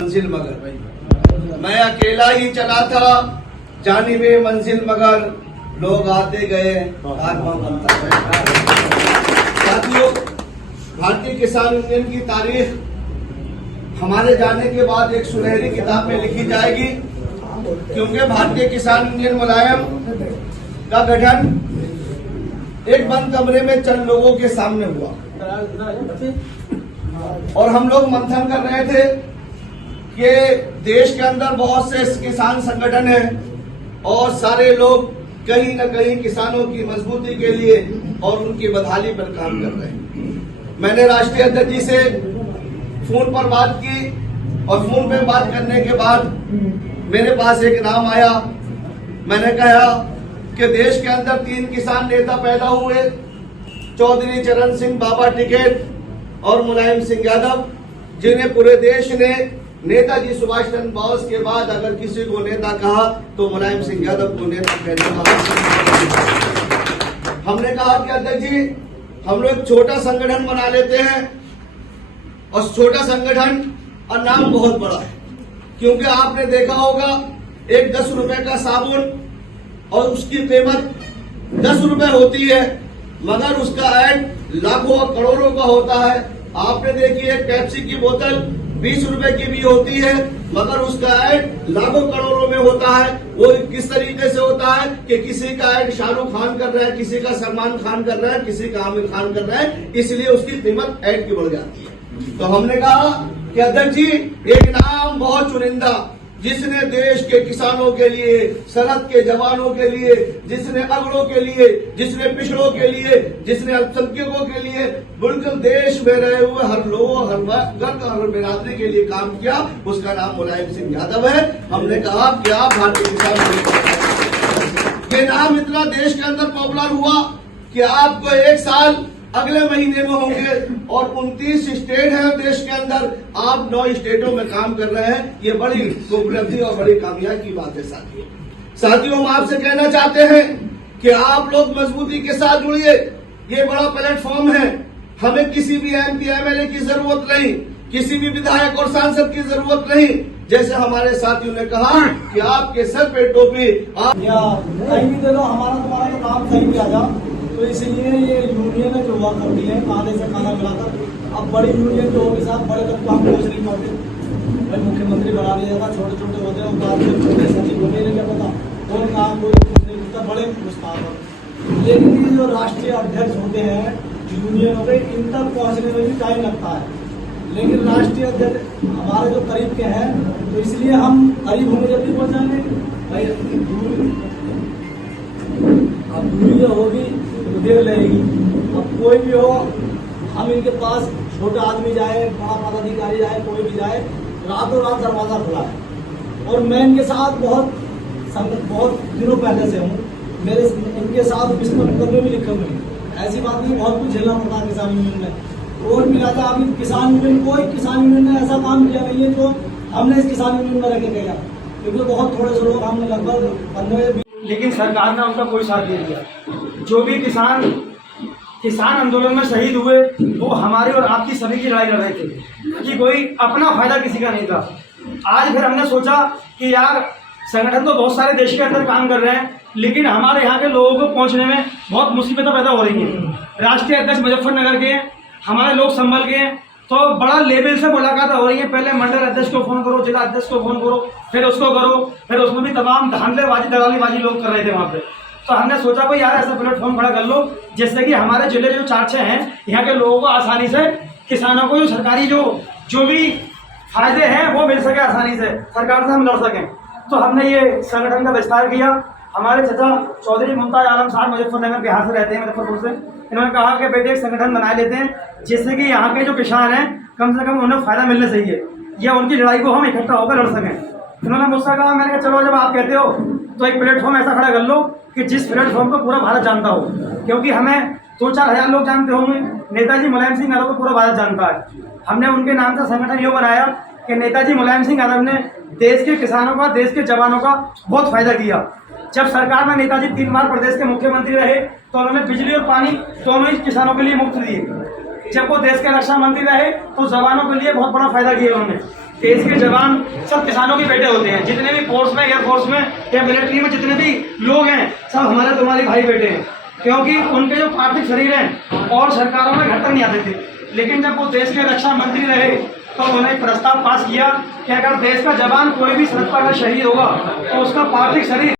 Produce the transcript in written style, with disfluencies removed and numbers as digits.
मंजिल मगर मैं अकेला ही चला था, जानिबे मंजिल मगर लोग आते गए, कारवां बनता गया। साथियों, भारतीय किसान यूनियन की तारीख हमारे जाने के बाद एक सुनहरी किताब में लिखी जाएगी, क्योंकि भारतीय किसान यूनियन मुलायम का गठन एक बंद कमरे में चंद लोगों के सामने हुआ और हम लोग मंथन कर रहे थे कि देश के अंदर बहुत से किसान संगठन हैं और सारे लोग कहीं न कहीं किसानों की मजबूती के लिए और उनकी बदहाली पर काम कर रहे हैं। मैंने राष्ट्रीय अध्यक्ष जी से फोन पर बात की और फोन पे बात करने के बाद मेरे पास एक नाम आया। मैंने कहा कि देश के अंदर 3 किसान नेता पैदा हुए, चौधरी चरण सिंह, बाबा टिकैत और मुलायम सिंह यादव, जिन्हें पूरे देश ने नेताजी सुभाष चंद्र बोस के बाद अगर किसी को नेता कहा तो मुलायम सिंह यादव को नेता कहने का। हमने कहा कि अध्यक्ष जी, हम लोग छोटा संगठन बना लेते हैं और छोटा संगठन और नाम बहुत बड़ा है, क्योंकि आपने देखा होगा एक 10 रुपए का साबुन और उसकी कीमत 10 रुपए होती है, मगर उसका ऐड लाखों और करोड़ों का होता है। आपने देखी है पेप्सी की बोतल 20 रुपए की भी होती है, मगर उसका ऐड लाखों करोड़ों में होता है। वो किस तरीके से होता है कि किसी का ऐड शाहरुख खान कर रहा है, किसी का सलमान खान कर रहा है, किसी का आमिर खान कर रहा है, इसलिए उसकी कीमत ऐड की बढ़ जाती है। तो हमने कहा कि अध्यक्ष जी, एक नाम बहुत चुनिंदा, जिसने देश के किसानों के लिए, सरहद के जवानों के लिए, जिसने अगड़ों के लिए, जिसने पिछड़ों के लिए, जिसने अल्पसंख्यकों के लिए, बिल्कुल देश में रहे हुए हर लोगों, हर वर्ग, हर बिरादरी के लिए काम किया, उसका नाम मुलायम सिंह यादव है। हमने कहा कि आप भारतीय किसान, ये नाम इतना देश के अंदर पॉपुलर हुआ कि आपको 1 साल अगले महीने में होंगे और 29 स्टेट हैं देश के अंदर, आप 9 स्टेटों में काम कर रहे हैं। ये बड़ी उपलब्धि और बड़ी कामयाबी की बात है। साथियों, हम आपसे कहना चाहते हैं कि आप लोग मजबूती के साथ जुड़िए। ये बड़ा प्लेटफॉर्म है, हमें किसी भी MP MLA की जरूरत नहीं, किसी भी विधायक और सांसद की जरूरत नहीं। जैसे हमारे साथियों ने कहा कि आपके सर पे टोपी आप कहीं भी दे दो, हमारा तुम्हारा तो काम सही किया जा। तो इसलिए ये यूनियन जो हुआ करती है काले से खाना मिलाकर, अब बड़ी यूनियन जो होगी साहब, बड़े तक काम पहुंच नहीं पाते। भाई मुख्यमंत्री बना दिया था, छोटे छोटे होते हैं, बाद में छोटे सचिव होने नहीं पता, और काम कोई कुछ नहीं पूछता, बड़े मुस्ताद। लेकिन ये जो राष्ट्रीय अध्यक्ष होते हैं यूनियनों के, इन तक पहुंचने में भी टाइम लगता है। लेकिन राष्ट्रीय अध्यक्ष हमारे जो करीब के हैं, तो इसलिए हम करीब होंगे, जल्दी पहुंच जाएंगे। भाई अब दूरी जो होगी तो देर लगेगी। अब कोई भी हो, हम इनके पास, छोटा आदमी जाए, बड़ा पदाधिकारी जाए, कोई भी जाए, रातों रात दरवाजा खुला है। और मैं इनके साथ बहुत दिनों पहले से हूँ, मेरे इनके साथ विश्व में भी लिखा हुए। ऐसी बात नहीं, बहुत कुछ झेलना पड़ता किसान यूनियन में। और मिला था अभी किसान यूनियन, कोई किसान यूनियन ने ऐसा काम किया नहीं है जो हमने इस किसान यूनियन में रह के किया, क्योंकि बहुत थोड़े से लोग, हमने लगभग 15। लेकिन सरकार ने उनका कोई साथ नहीं दिया। जो भी किसान आंदोलन में शहीद हुए, वो हमारी और आपकी सभी की लड़ाई लड़ रहे थे, कि कोई अपना फायदा किसी का नहीं था। आज फिर हमने सोचा कि यार, संगठन तो बहुत सारे देश के अंदर काम कर रहे हैं, लेकिन हमारे यहाँ के लोगों को पहुँचने में बहुत मुसीबतें पैदा हो रही हैं। राष्ट्रीय अध्यक्ष मुजफ्फरनगर के हैं, हमारे लोग संभल के हैं, तो बड़ा लेवल से मुलाकात हो रही है। पहले मंडल अध्यक्ष को फोन करो, जिला अध्यक्ष को फोन करो, फिर उसको करो, फिर उसमें भी तमाम धांधलेबाजी, दलालीबाजी लोग कर रहे थे वहाँ पे। तो हमने सोचा भाई यार, ऐसा प्लेटफॉर्म खड़ा कर लो जिससे कि हमारे जिले जो 4-6 हैं, यहाँ के लोगों को आसानी से, किसानों को जो सरकारी जो भी फायदे हैं वो मिल सके, आसानी से सरकार से हम लड़ सकें। तो हमने ये संगठन का विस्तार किया। हमारे चाचा चौधरी मुमताज आलम साहब मुजफ्फरनगर बिहार से रहते हैं, मुजफ्फरपुर से। इन्होंने कहा कि बेटे एक संगठन बना लेते हैं, जिससे कि यहाँ के जो किसान हैं कम से कम उन्हें फायदा मिलना चाहिए, या उनकी लड़ाई को हम इकट्ठा होकर लड़ सकें। इन्होंने मुझसे कहा, मैंने कहा चलो जब आप कहते हो तो एक प्लेटफॉर्म ऐसा खड़ा कर लो कि जिस प्लेटफॉर्म को पूरा भारत जानता हो, क्योंकि हमें 2-4 हज़ार लोग जानते होंगे, नेताजी मुलायम सिंह यादव को पूरा भारत जानता है। हमने उनके नाम से संगठन ये बनाया कि नेताजी मुलायम सिंह यादव ने देश के किसानों का, देश के जवानों का बहुत फायदा किया। जब सरकार में नेताजी 3 बार प्रदेश के मुख्यमंत्री रहे, तो उन्होंने बिजली और पानी दोनों ही किसानों के लिए मुफ्त दिए। जब वो देश के रक्षा मंत्री रहे, तो जवानों के लिए बहुत बड़ा फायदा किया उन्होंने। देश के जवान सब किसानों के बेटे होते हैं। जितने भी फोर्स में, एयरफोर्स में या मिलिट्री में जितने भी लोग हैं, सब हमारे तुम्हारे भाई बेटे हैं। क्योंकि उनके जो पार्थिव शरीर हैं और सरकारों में घर तक नहीं आते थे, लेकिन जब वो देश के रक्षा मंत्री रहे तो उन्होंने एक प्रस्ताव पास किया कि अगर देश का जवान कोई भी सड़क पर अगर शहीद होगा तो उसका पार्थिव शरीर